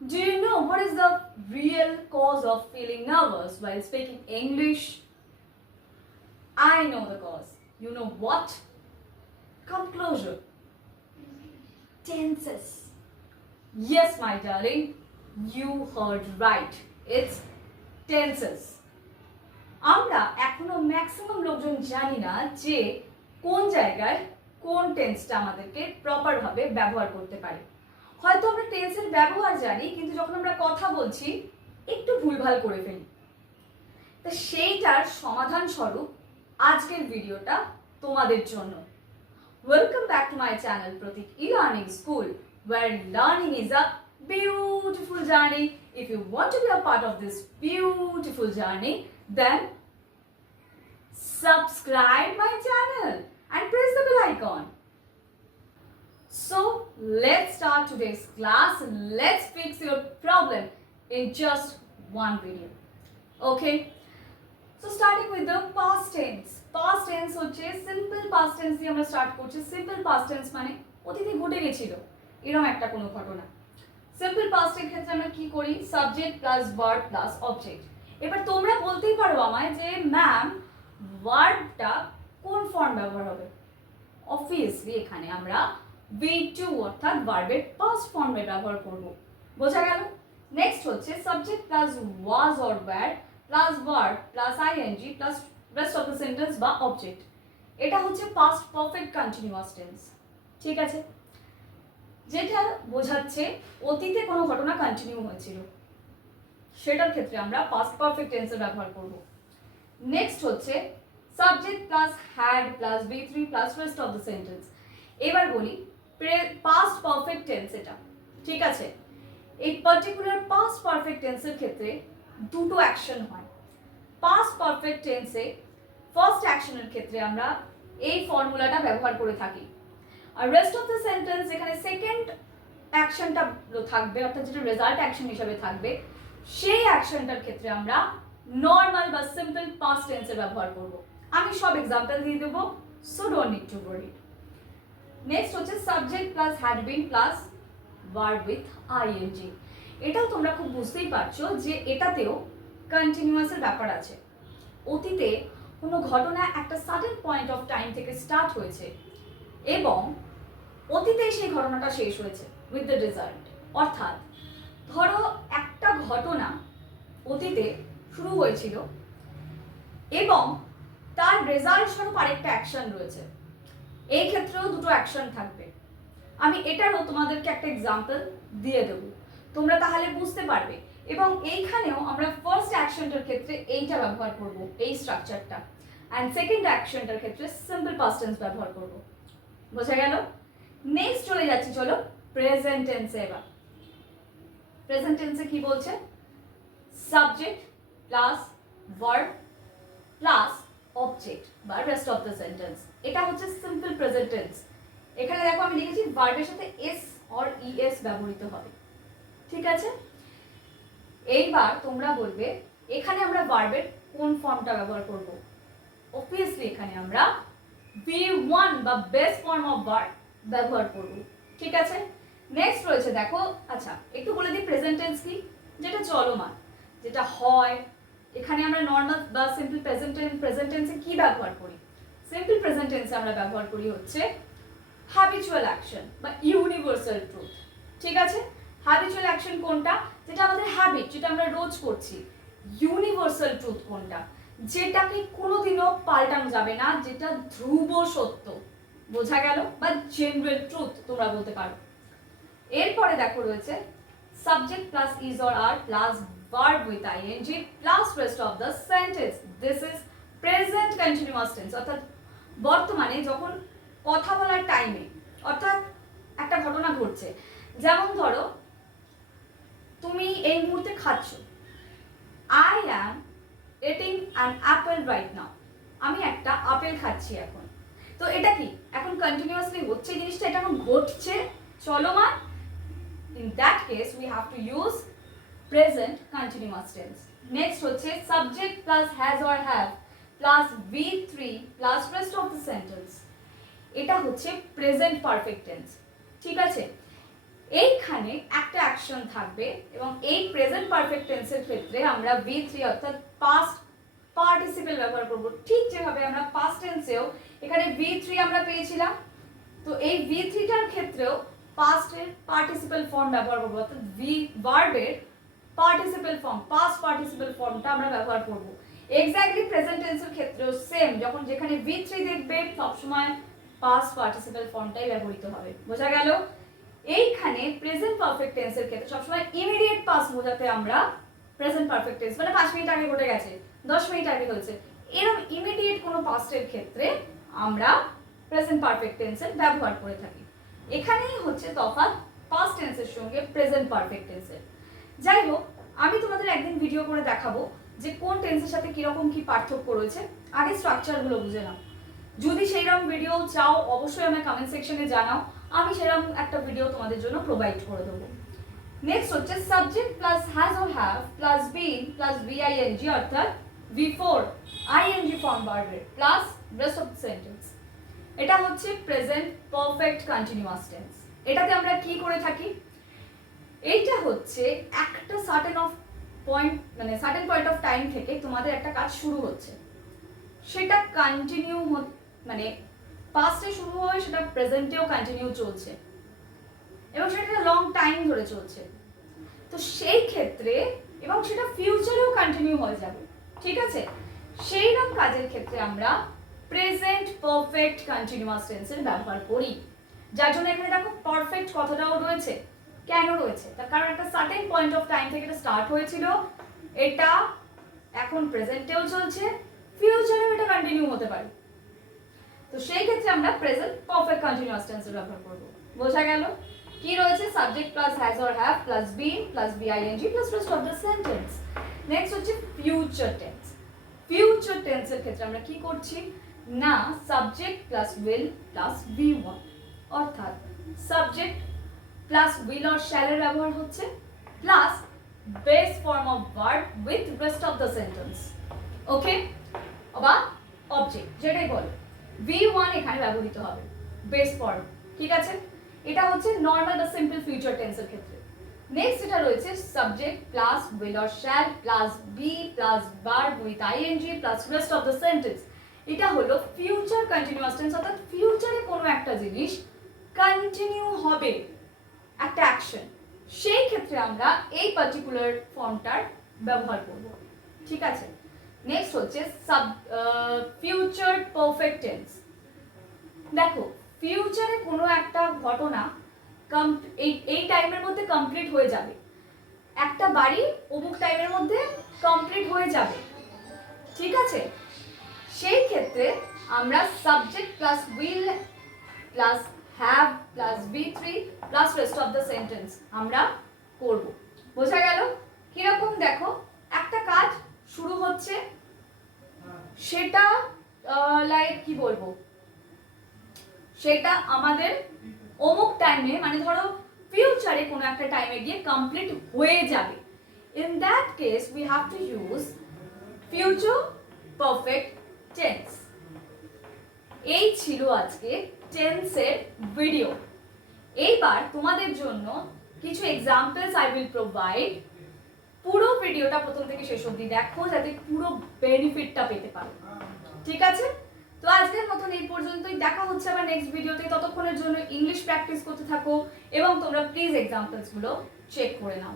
Do you know what is the real cause of feeling nervous while speaking English? I know the cause. You know what? Come closer. Tenses. Yes, my darling, you heard right. It's tenses. আমরা এখনো maximum লোকজন জানি না যে কোন জায়গায় কোন টেন্সটা আমাদেরকে প্রপার ভাবে ব্যবহার করতে পারে। হয়তো আমরা টেন্সের ব্যবহার জানি, কিন্তু যখন আমরা কথা বলছি একটু ভুলভাল করে ফেলি। তো সেইটার সমাধান স্বরূপ আজকের ভিডিওটা তোমাদের জন্য। Welcome back to my channel Pratik e-learning school, where learning is a beautiful journey. If you want to be a part of this beautiful journey, then subscribe my channel and press the bell icon. So let's start today's class. Let's fix your problem in just one video. Okay? So starting with the past tense. Past tense হচ্ছে simple past tense দিয়ে আমরা start করছি। simple past tense মানে অতীতে ঘটে গেছিল এরকম একটা কোনো ঘটনা। simple past এর ক্ষেত্রে আমরা কি করি? Subject plus verb plus object. এবার তোমরা বলতেই পারো আমায় যে ম্যাম ভার্বটা কোন ফর্ম ব্যবহার হবে? অবভিয়াসলি এখানে আমরা V2 অর্থাৎ ভার্বের পাস্ট ফর্মে ব্যবহার করব। বোঝা গেল? নেক্সট হচ্ছে subject plus was or were plus verb plus ING plus rest of the sentence বা অবজেক্ট। এটা হচ্ছে পাস্ট পারফেক্ট কন্টিনিউয়াস টেন্স। ঠিক আছে, যেটা বোঝাচ্ছে অতীতে কোনো ঘটনা কন্টিনিউ হয়েছিল, সেটার ক্ষেত্রে আমরা পাস্ট পারফেক্ট টেন্সের ব্যবহার করব। নেক্সট হচ্ছে subject plus had plus V3 plus rest of the sentence. এবার বলি পাস্ট পারফেক্ট টেন্স এটা। ঠিক আছে, এই পার্টিকুলার পাস্ট পারফেক্ট টেন্সের ক্ষেত্রে দুটো অ্যাকশন হয়। পাস্ট পারফেক্ট টেন্সে ফার্স্ট অ্যাকশনের ক্ষেত্রে আমরা এই ফর্মুলাটা ব্যবহার করে থাকি, আর রেস্ট অফ দ্য সেন্টেন্স এখানে সেকেন্ড অ্যাকশনটা থাকবে, অর্থাৎ যেটা রেজাল্ট অ্যাকশন হিসেবে থাকবে, সেই অ্যাকশনটার ক্ষেত্রে আমরা নর্মাল বা সিম্পল পাস্ট টেন্সের ব্যবহার করব। আমি সব এক্সাম্পল দিয়ে দেবো, so don't need to worry. Next হচ্ছে subject plus had been plus verb with ING. এটাও তোমরা খুব বুঝতেই পারছো যে এটাতেও কন্টিনিউয়াসের ব্যাপার আছে। অতীতে কোনো ঘটনা একটা সাডেন পয়েন্ট অফ টাইম থেকে স্টার্ট হয়েছে এবং অতীতেই সেই ঘটনাটা শেষ হয়েছে উইথ দ্য রেজাল্ট। অর্থাৎ ধরো একটা ঘটনা অতীতে শুরু হয়েছিল এবং তার রেজাল্ট স্বরূপ আরেকটা অ্যাকশন রয়েছে। এই ক্ষেত্রেও দুটো অ্যাকশন থাকবে। আমি এটারও তোমাদেরকে একটা এক্সাম্পল দিয়ে দেব, তোমরা তাহলে বুঝতে পারবে। এবং এইখানেও আমরা ফার্স্ট অ্যাকশনটার ক্ষেত্রে এইটা ব্যবহার করব, এই স্ট্রাকচারটা, অ্যান্ড সেকেন্ড অ্যাকশনটার ক্ষেত্রে সিম্পল পাস্ট টেন্স ব্যবহার করব। বোঝা গেল? নেক্সট চলে যাচ্ছি, চলো প্রেজেন্ট টেন্সে। এবার প্রেজেন্ট টেন্সে কি বলছে? Subject plus verb plus object বা রেস্ট অফ দ্য সেন্টেন্স। এটা হচ্ছে সিম্পল প্রেজেন্ট টেন্স। এখানে দেখো আমি লিখেছি ভার্বের সাথে এস অর ইএস ব্যবহৃত হবে। ঠিক আছে, এইবার তোমরা বলবে এখানে আমরা ভার্বের কোন ফর্মটা ব্যবহার করব? অবভিয়াসলি এখানে আমরা V1 বা বেস ফর্ম অফ ভার্ব ব্যবহার করব। ঠিক আছে, নেক্সট রয়েছে দেখো, আচ্ছা একটু বলে দিই প্রেজেন্ট টেন্স কি? যেটা চলমান, যেটা হয়। এখানে আমরা নর্মাল বা সিম্পল প্রেজেন্ট টেন্সে কি ব্যবহার করি? সিম্পল প্রেজেন্ট টেন্সে আমরা ব্যবহার করি হচ্ছে হ্যাবিচুয়াল অ্যাকশন বা ইউনিভার্সাল ট্রুথ। ঠিক আছে, হ্যাবিচুয়াল অ্যাকশন কোনটা? যেটা আমাদের হ্যাবিট, যেটা আমরা রোজ করছি। ইউনিভার্সাল ট্রুথ কোনটা? যেটাকে কোনোদিনও পাল্টানো যাবে না, যেটা ধ্রুব সত্য। বোঝা গেল? বা জেনারেল ট্রুথ তোমরা বলতে পারো। এরপরে দেখো রয়েছে subject plus is or are plus verb with ING plus rest of the sentence. This is present continuous tense. অর্থাৎ বর্তমানে যখন কথা বলার টাইমে, অর্থাৎ একটা ঘটনা ঘটছে, যেমন ধরো তুমি এই মুহূর্তে খাচ্ছ। I am eating an Apple right now. আমি একটা আপেল খাচ্ছি এখন। তো এটা কি এখন কন্টিনিউয়াসলি হচ্ছে জিনিসটা? এটা এখন ঘটছে, চলমান। In that case we have to use present continuous tense. Next হচ্ছে subject plus has or have plus V3 plus rest of the sentence. এটা হচ্ছে প্রেজেন্ট পারফেক্ট টেন্স। ঠিক আছে, এইখানে একটা অ্যাকশন থাকবে এবং এই প্রেজেন্ট পারফেক্ট টেন্সের ক্ষেত্রে আমরা V3 অর্থাৎ পাস্ট পার্টিসিপেল ব্যবহার করব। ঠিক যেভাবে আমরা পাস্ট টেন্সেও এখানে V3 আমরা পেয়েছিলাম, তো এই V3টার ক্ষেত্রেও পাস্টের পার্টিসিপেল ফর্ম ব্যবহার করব, অর্থাৎ ভার্বের পার্টিসিপেল ফর্ম পাস্ট পার্টিসিপেল ফর্মটা আমরা ব্যবহার করব। এক্স্যাক্টলি প্রেজেন্ট টেন্সের ক্ষেত্রেও সেম, যখন যেখানে V3 দেখবে সবসময় পাস্ট পার্টিসিপেল ফর্মটাই ব্যবহৃত হবে। বোঝা গেল? এইখানে প্রেজেন্ট পারফেক্ট টেন্সের ক্ষেত্রে সবসময় ইমিডিয়েট পাস্ট বোঝাতে আমরা প্রেজেন্ট পারফেক্ট টেন্স মানে 5 মিনিট আগে ঘটে গেছে, 10 মিনিট আগে হয়েছে, এরকম ইমিডিয়েট কোনো পাস্টের ক্ষেত্রে আমরা প্রেজেন্ট পারফেক্ট টেন্সের ব্যবহার করে থাকি। এখানেই হচ্ছে তফাৎ পাস্ট টেন্সের সঙ্গে প্রেজেন্ট পারফেক্ট টেন্সের। যাই হোক, আমি তোমাদের একদিন ভিডিও করে দেখাবো যে কোন টেন্সের সাথে কিরকম কি পার্থক্য রয়েছে। আগে স্ট্রাকচারগুলো বুঝে নাও। যদি সেইরকম ভিডিও চাও অবশ্যই আমায় কমেন্ট সেকশনে জানাও, আমি সেরকম একটা ভিডিও তোমাদের জন্য প্রোভাইড করে দেবো। নেক্সট হচ্ছে subject plus has or have plus been plus V ING অর্থাৎ V4 আইএনজি ফর্ম ভার্বের plus rest of the sentence. এটা হচ্ছে প্রেজেন্ট পারফেক্ট কন্টিনিউয়াস টেন্স। এটাতে আমরা কি করে থাকি? এইটা হচ্ছে একটা সার্টেন পয়েন্ট অফ টাইম থেকে তোমাদের একটা কাজ শুরু হচ্ছে, সেটা কন্টিনিউ মানে পাস্টে শুরু হয়ে সেটা প্রেজেন্টেও কন্টিনিউ চলছে এবং সেটা লং টাইম ধরে চলছে। তো সেই ক্ষেত্রে এবং সেটা ফিউচারেও কন্টিনিউ হয়ে যাবে, ঠিক আছে? সেই রকম কাজের ক্ষেত্রে আমরা প্রেজেন্ট পারফেক্ট কন্টিনিউয়াস টেন্সের ব্যবহার করি। যার জন্য এখানে দেখো পারফেক্ট কথাটাও রয়েছে। কেন রয়েছে? তার কারণ একটা সার্টেন পয়েন্ট অফ টাইম থেকে এটা স্টার্ট হয়েছিল, এটা এখন প্রেজেন্টেও চলছে, ফিউচারেও এটা কন্টিনিউ হতে পারে। তো সেই ক্ষেত্রে আমরা প্রেজেন্ট পারফেক্ট কন্টিনিউয়াস টেন্সের ব্যবহার করব। বোঝা গেল? কি রয়েছে? Subject plus has or have plus been plus V ING plus rest of the sentence. Next হচ্ছে ফিউচার টেন্স। ফিউচার টেন্সের ক্ষেত্রে আমরা কি করছি না, subject plus will plus V1 অর্থাৎ সাবজেক্ট প্লাস উইল অর শ্যালের ব্যবহার হচ্ছে plus base form of verb with rest of the sentence. Okay, বা অবজেক্ট যেটাই বলো, V1 এখানে ব্যবহৃত হবে বেস ফর্ম, ঠিক আছে? এটা হচ্ছে নর্মাল বা সিম্পল ফিউচার টেন্সের ক্ষেত্রে। নেক্সট এটা রয়েছে subject plus will or shall plus be plus verb with ING plus rest of the sentence. এটা হলো ফিউচার কন্টিনিউয়াস টেন্স, অর্থাৎ ফিউচারে কোনো একটা জিনিস কন্টিনিউ হবে, একটা অ্যাকশন, সেই ক্ষেত্রে আমরা এই পার্টিকুলার ফর্মটার ব্যবহার করব, ঠিক আছে? নেক্সট হচ্ছে ফিউচার পারফেক্ট টেন্স। দেখো, ফিউচারে কোনো একটা ঘটনা এই টাইমের মধ্যে কমপ্লিট হয়ে যাবে, একটা বাড়ি অমুক টাইমের মধ্যে কমপ্লিট হয়ে যাবে, ঠিক আছে? সেই ক্ষেত্রে আমরা subject plus will plus have plus V3 plus rest of the sentence আমরা করব। বোঝা গেল? কিরকম? দেখো, একটা কাজ শুরু হচ্ছে, সেটা লাইক কি বলবো, সেটা আমাদের অমুক টাইমে মানে ধরো ফিউচারে কোনো একটা টাইমে গিয়ে কমপ্লিট হয়ে যাবে। In that case we have to use future perfect tense. এই ছিল আজকে টেন্সের ভিডিও। এইবার তোমাদের জন্য কিছু এক্সাম্পলস আই উইল প্রোভাইড। পুরো ভিডিওটা প্রথম থেকে শেষ অবধি দেখো যাতে পুরো বেনিফিটটা পেতে পারো, ঠিক আছে? তো আজকের মতন এই পর্যন্তই, দেখা হচ্ছে আবার নেক্সট ভিডিওতে। ততক্ষণের জন্য ইংলিশ প্র্যাকটিস করতে থাকো এবং তোমরা প্লিজ এক্সাম্পলসগুলো চেক করে নাও।